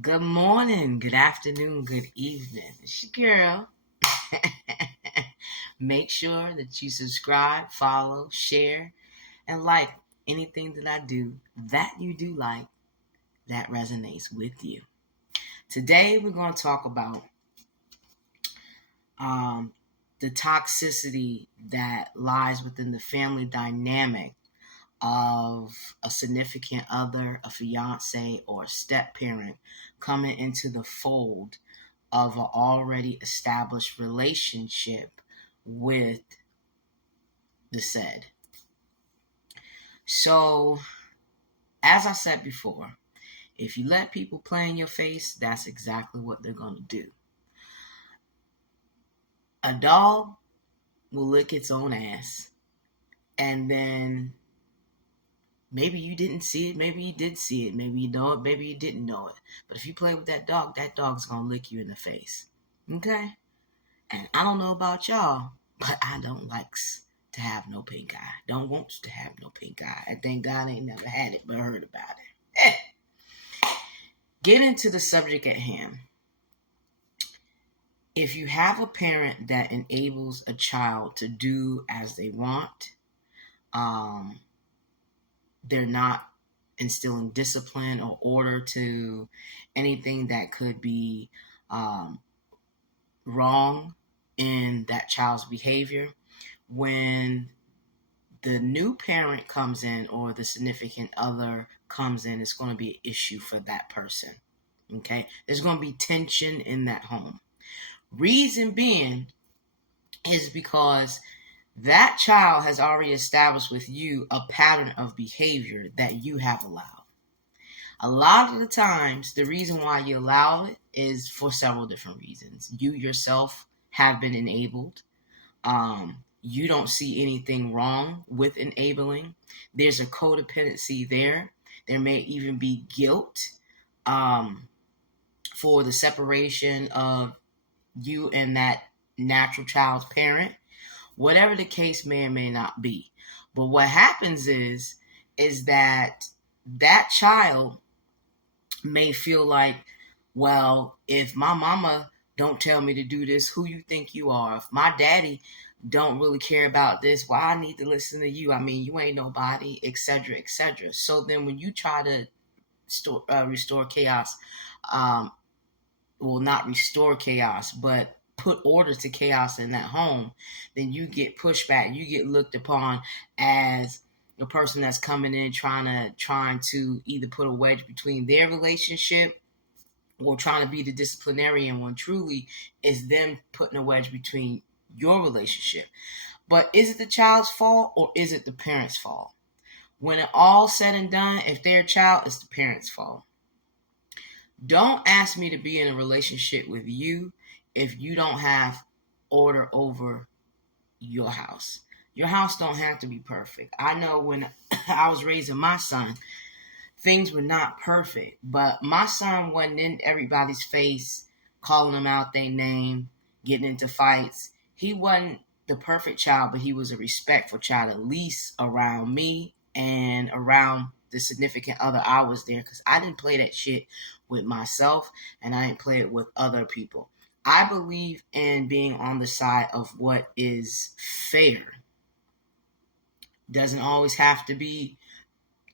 Good morning, good afternoon, good evening. It's your girl. Make sure that you subscribe, follow, share, and like anything that I do that you do like that resonates with you. Today, we're going to talk about um, the toxicity that lies within the family dynamic of a significant other, a fiance, or a step parent coming into the fold of an already established relationship with the said. So, as I said before, if you let people play in your face, that's exactly what they're going to do. A dog will lick its own ass, and then maybe you didn't see it, maybe you did see it, maybe you know it, maybe you didn't know it. But if you play with that dog's going to lick you in the face. Okay? And I don't know about y'all, but I don't likes to have no pink eye. Don't want to have no pink eye. I thank God I ain't never had it, but heard about it. Get into the subject at hand. If you have a parent that enables a child to do as they want, they're not instilling discipline or order to anything that could be wrong in that child's behavior. When the new parent comes in or the significant other comes in, it's going to be an issue for that person. Okay? There's going to be tension in that home. Reason being is because that child has already established with you a pattern of behavior that you have allowed. A lot of the times, the reason why you allow it is for several different reasons. You yourself have been enabled. You don't see anything wrong with enabling. There's a codependency there. There may even be guilt for the separation of you and that natural child's parent. Whatever the case may or may not be. But what happens is that child may feel like, well, if my mama don't tell me to do this, who you think you are? If my daddy don't really care about this, why I need to listen to you? I mean, you ain't nobody, etc., etc. So then when you try to restore chaos, well, not restore chaos, but put order to chaos in that home, then you get pushback. You get looked upon as the person that's coming in trying to either put a wedge between their relationship or trying to be the disciplinarian, when truly is them putting a wedge between your relationship. But is it the child's fault or is it the parent's fault? When it all said and done, if they're a child, it's the parent's fault. Don't ask me to be in a relationship with you if you don't have order over your house. Your house don't have to be perfect. I know when I was raising my son, things were not perfect, but my son wasn't in everybody's face, calling them out their name, getting into fights. He wasn't the perfect child, but he was a respectful child, at least around me and around the significant other I was there, because I didn't play that shit with myself and I didn't play it with other people. I believe in being on the side of what is fair. Doesn't always have to be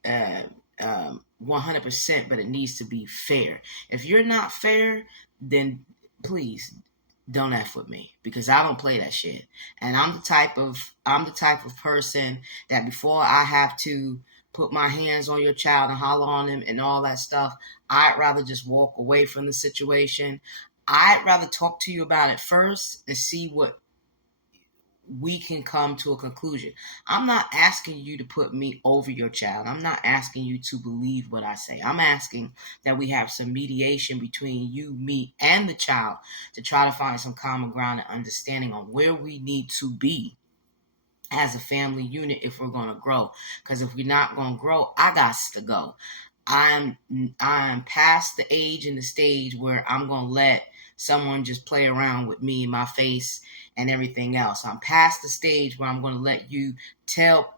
100%, but it needs to be fair. If you're not fair, then please don't F with me, because I don't play that shit. And I'm the type of person that before I have to put my hands on your child and holler on him and all that stuff, I'd rather just walk away from the situation. I'd rather talk to you about it first and see what we can come to a conclusion. I'm not asking you to put me over your child. I'm not asking you to believe what I say. I'm asking that we have some mediation between you, me, and the child to try to find some common ground and understanding on where we need to be as a family unit if we're going to grow. Because if we're not going to grow, I got to go. I'm past the age and the stage where I'm going to let someone just play around with me, my face, and everything else. I'm past the stage where I'm going to let you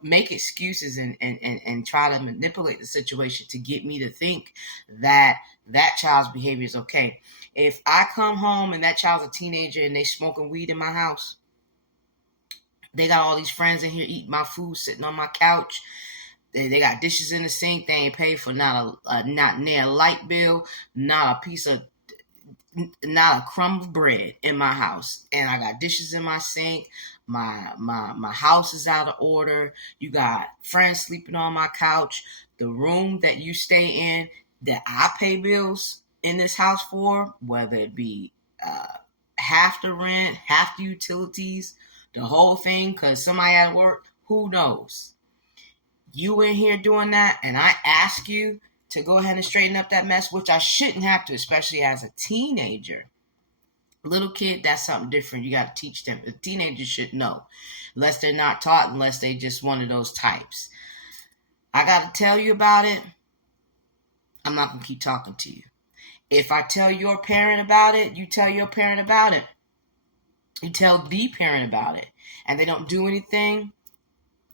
make excuses and try to manipulate the situation to get me to think that that child's behavior is okay. If I come home and that child's a teenager and they smoking weed in my house, they got all these friends in here eating my food, sitting on my couch. They got dishes in the sink. They ain't paid for not near a light bill, not a crumb of bread in my house. And I got dishes in my sink. My house is out of order. You got friends sleeping on my couch. The room that you stay in that I pay bills in this house for, whether it be half the rent, half the utilities, the whole thing, because somebody at work, who knows? You in here doing that, and I ask you to go ahead and straighten up that mess, which I shouldn't have to, especially as a teenager. Little kid, that's something different. You got to teach them. The teenagers should know, unless they're not taught, unless they just one of those types. I got to tell you about it. I'm not going to keep talking to you. If I tell your parent about it, you tell your parent about it. You tell the parent about it, and they don't do anything,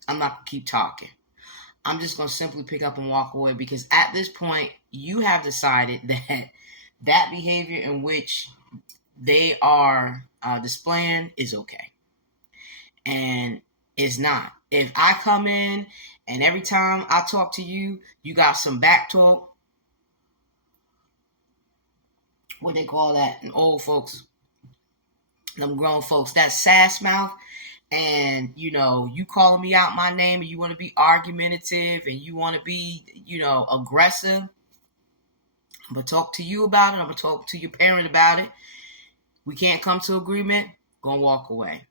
I'm not going to keep talking. I'm just going to simply pick up and walk away, because at this point, you have decided that behavior in which they are displaying is okay. And it's not. If I come in and every time I talk to you, you got some back talk, what they call that in old folks, them grown folks, that sass mouth, and you calling me out my name, and you want to be argumentative, and you want to be aggressive, I'm gonna talk to you about it. I'm gonna talk to your parent about it. We can't come to agreement, gonna walk away.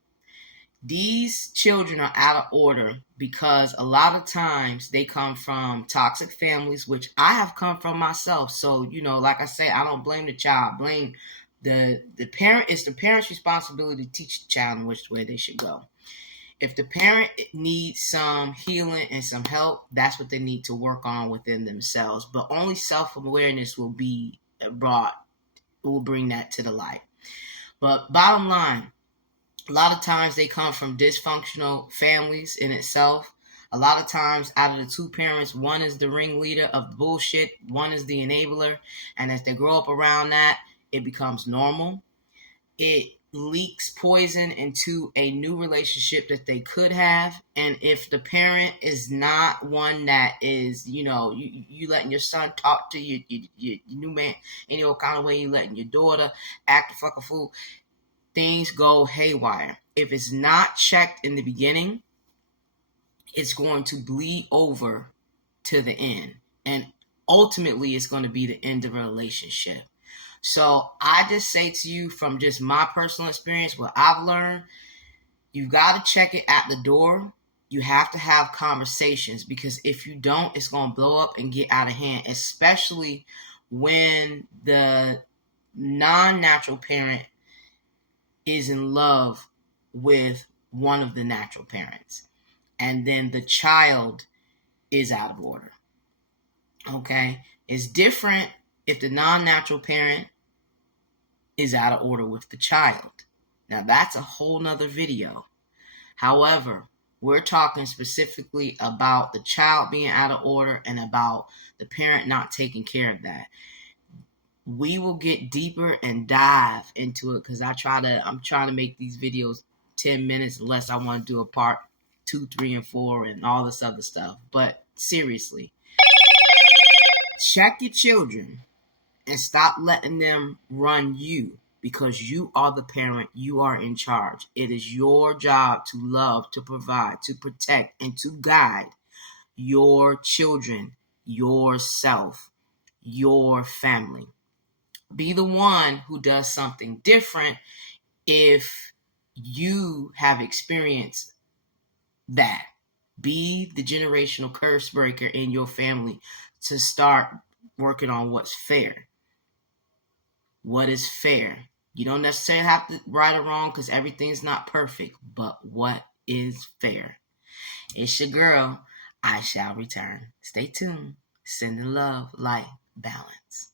These children are out of order because a lot of times they come from toxic families, which I have come from myself. So like I say, I don't blame the child, blame the parent. It's the parent's responsibility to teach the child in which way they should go. If the parent needs some healing and some help, that's what they need to work on within themselves. But only self-awareness will bring that to the light. But bottom line, a lot of times they come from dysfunctional families in itself. A lot of times out of the two parents, one is the ringleader of the bullshit, one is the enabler. And as they grow up around that, it becomes normal. It leaks poison into a new relationship that they could have. And if the parent is not one that is, you letting your son talk to your new man any old kind of way, you letting your daughter act a fucking fool, things go haywire. If it's not checked in the beginning, it's going to bleed over to the end. And ultimately, it's going to be the end of a relationship. So I just say to you, from just my personal experience, what I've learned, you've got to check it at the door. You have to have conversations, because if you don't, it's going to blow up and get out of hand, especially when the non-natural parent is in love with one of the natural parents, and then the child is out of order. Okay? It's different if the non-natural parent is out of order with the child. Now, that's a whole nother video. However, we're talking specifically about the child being out of order and about the parent not taking care of that. We will get deeper and dive into it, because I'm trying to make these videos 10 minutes, unless I want to do a part 2, 3, and 4 and all this other stuff. But seriously, check your children and stop letting them run you, because you are the parent. You are in charge. It is your job to love, to provide, to protect, and to guide your children, yourself, your family. Be the one who does something different if you have experienced that. Be the generational curse breaker in your family to start working on what's fair. What is fair? You don't necessarily have to right or wrong, because everything's not perfect, but what is fair? It's your girl. I shall return. Stay tuned. Sending love, light, balance.